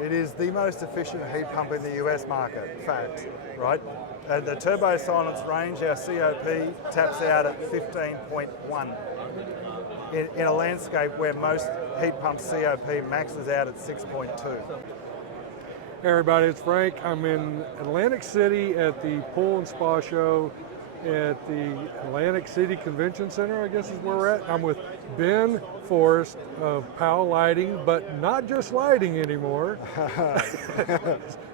It is the most efficient heat pump in the US market, fact, right? The turbo silence range, our COP taps out at 15.1 in a landscape where most heat pump COP maxes out at 6.2. Hey everybody, it's Frank. I'm in Atlantic City at the Pool and Spa Show at the Atlantic City Convention Center, I guess is where we're at. I'm with Ben Forrest of Powell Lighting, but not just lighting anymore.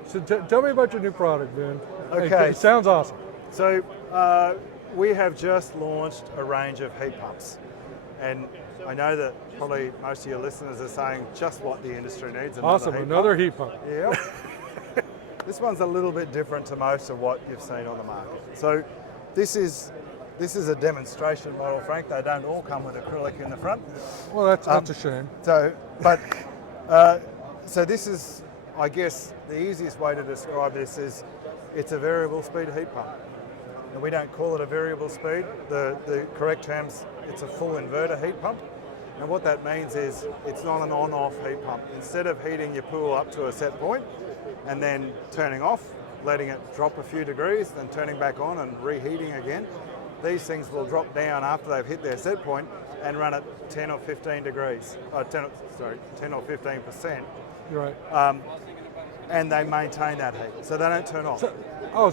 So tell me about your new product, Ben. Okay. It sounds awesome. So we have just launched a range of heat pumps. And I know that probably most of your listeners are saying just what the industry needs. Another heat pump. Yeah. This one's a little bit different to most of what you've seen on the market. So this is a demonstration model, Frank. They don't all come with acrylic in the front. Well, that's a shame. So this is, I guess, the easiest way to describe this is it's a variable speed heat pump. And we don't call it a variable speed. The correct term's, it's a full inverter heat pump. And what that means is it's not an on-off heat pump. Instead of heating your pool up to a set point and then turning off, letting it drop a few degrees, then turning back on and reheating again, these things will drop down after they've hit their set point and run at 10 or 15 degrees, 10 or 15%. Right. And they maintain that heat, so they don't turn off.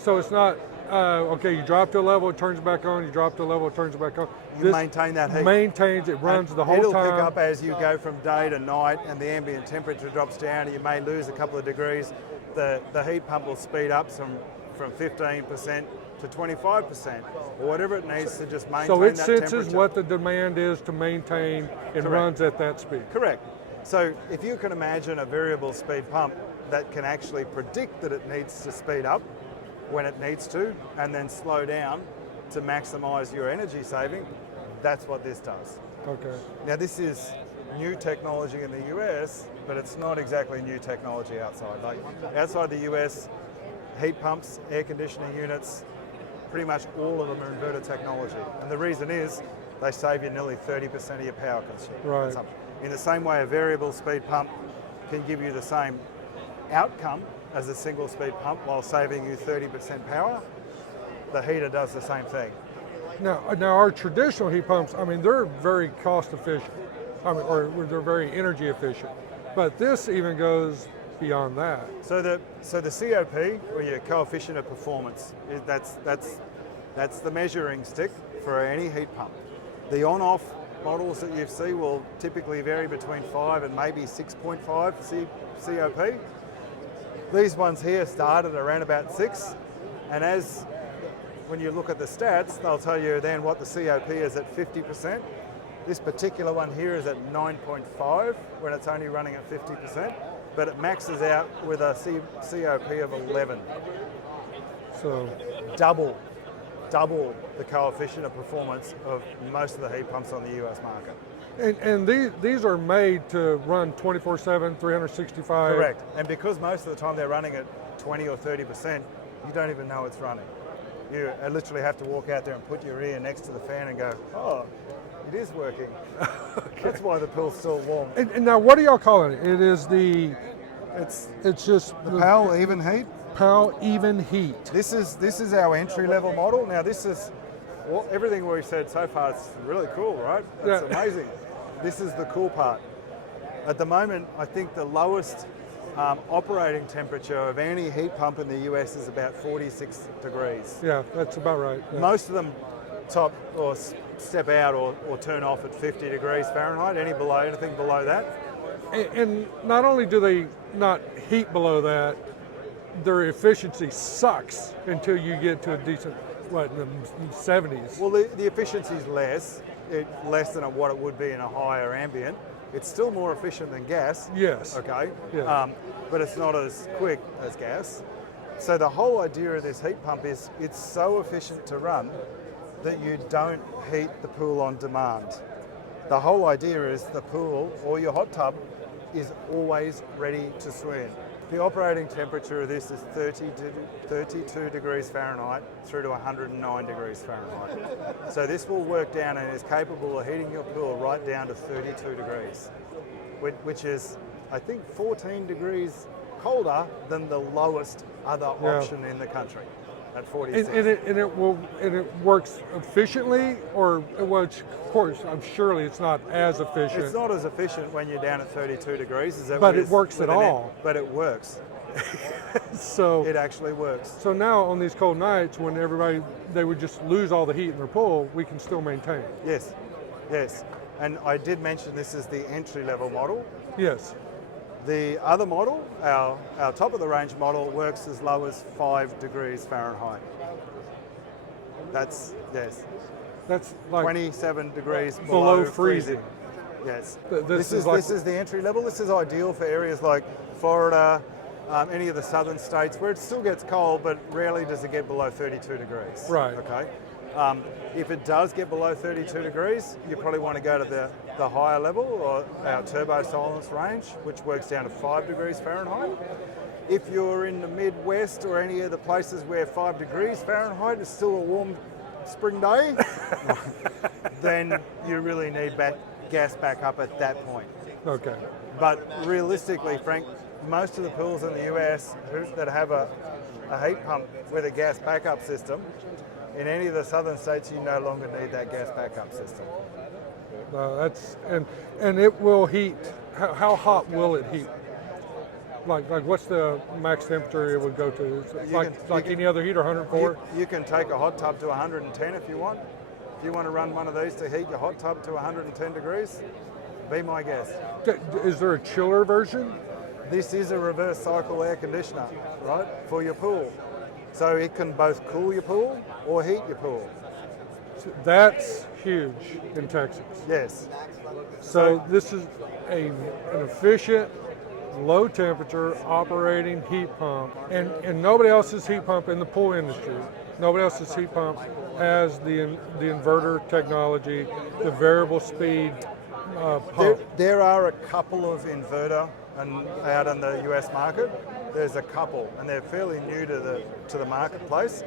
So it's not, okay, you drop to a level, it turns back on, you drop to a level, it turns back on. You maintain that heat. Maintains, it runs and the whole it'll time. It'll pick up as you go from day to night and the ambient temperature drops down and you may lose a couple of degrees. The heat pump will speed up from 15% to 25% or whatever it needs to just maintain that temperature. So it senses what the demand is to maintain and runs at that speed. Correct. So if you can imagine a variable speed pump that can actually predict that it needs to speed up when it needs to and then slow down to maximize your energy saving, that's what this does. Okay. Now this is new technology in the US, but it's not exactly new technology outside. Like outside the US, heat pumps, air conditioning units, pretty much all of them are inverter technology. And the reason is they save you nearly 30% of your power consumption. In the same way, a variable speed pump can give you the same outcome as a single speed pump while saving you 30% power. The heater does the same thing. Now our traditional heat pumps, I mean, they're very cost efficient. Or they're very energy efficient. But this even goes beyond that. So the COP, or your coefficient of performance, that's the measuring stick for any heat pump. The on-off models that you see will typically vary between 5 and maybe 6.5 COP. These ones here start at around about 6, and when you look at the stats, they'll tell you then what the COP is at 50%. This particular one here is at 9.5 when it's only running at 50%, but it maxes out with a COP of 11. So double the coefficient of performance of most of the heat pumps on the US market. And these are made to run 24/7, 365. Correct. And because most of the time they're running at 20 or 30%, you don't even know it's running. You literally have to walk out there and put your ear next to the fan and go, oh, it is working. Okay. That's why the pool's still warm. And now, what are y'all calling it? It is it's just the Powell Even Heat. Powell Even Heat. This is our entry level model. Now this is everything we've said so far. It's really cool, right? That's amazing. This is the cool part. At the moment, I think the lowest operating temperature of any heat pump in the US is about 46 degrees. Yeah, that's about right. Yeah. Most of them top or step out or turn off at 50 degrees Fahrenheit, anything below that. And not only do they not heat below that, their efficiency sucks until you get to a decent, in the 70s. Well, the efficiency is less than what it would be in a higher ambient. It's still more efficient than gas. Yes. Okay. Yeah. But it's not as quick as gas. So the whole idea of this heat pump is it's so efficient to run that you don't heat the pool on demand. The whole idea is the pool or your hot tub is always ready to swim. The operating temperature of this is 32 degrees Fahrenheit through to 109 degrees Fahrenheit. So this will work down and is capable of heating your pool right down to 32 degrees, which is, I think, 14 degrees colder than the lowest other option in the country at 46. And it works efficiently, or well, of course, surely it's not as efficient. It's not as efficient when you're down at 32 degrees as it but is it works at all. But it works. So it actually works. So now on these cold nights, when they would just lose all the heat in their pool, we can still maintain. Yes, yes. And I did mention this is the entry-level model. Yes. The other model, our top of the range model, works as low as 5 degrees Fahrenheit. That's like 27 degrees below freezing. Yes. This is the entry level. This is ideal for areas like Florida, any of the southern states where it still gets cold, but rarely does it get below 32 degrees. Right. Okay. If it does get below 32 degrees, you probably want to go to the higher level, or our turbo silence range, which works down to 5 degrees Fahrenheit. If you're in the Midwest or any of the places where 5 degrees Fahrenheit is still a warm spring day, then you really need gas backup at that point. Okay. But realistically, Frank, most of the pools in the US that have a heat pump with a gas backup system, in any of the southern states, you no longer need that gas backup system. And it will heat. How hot will it heat? Like what's the max temperature it would go to? Like any other heater, 104? You can take a hot tub to 110 if you want. If you want to run one of these to heat your hot tub to 110 degrees, be my guest. Is there a chiller version? This is a reverse cycle air conditioner, right, for your pool. So it can both cool your pool or heat your pool. That's huge in Texas. Yes. So this is an efficient, low temperature operating heat pump, and nobody else's heat pump in the pool industry, nobody else's heat pump has the inverter technology, the variable speed pump. There are a couple of inverter out in the US market. There's a couple, and they're fairly new to the marketplace.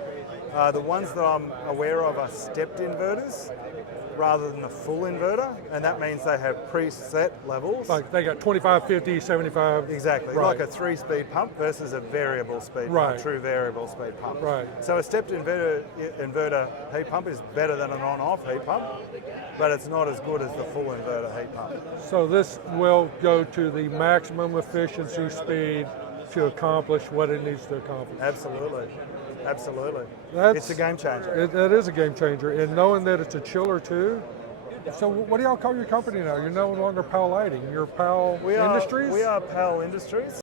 The ones that I'm aware of are stepped inverters rather than a full inverter, and that means they have preset levels. Like they got 25, 50, 75. Exactly, right. like a 3-speed pump versus a variable speed right. pump, true variable speed pump. Right. So a stepped inverter heat pump is better than an on-off heat pump, but it's not as good as the full inverter heat pump. So this will go to the maximum efficiency speed to accomplish what it needs to accomplish. Absolutely. It's a game changer. That is a game changer, and knowing that it's a chiller too. So what do y'all call your company now? You're no longer PAL Lighting. You're PAL Industries? We are PAL Industries.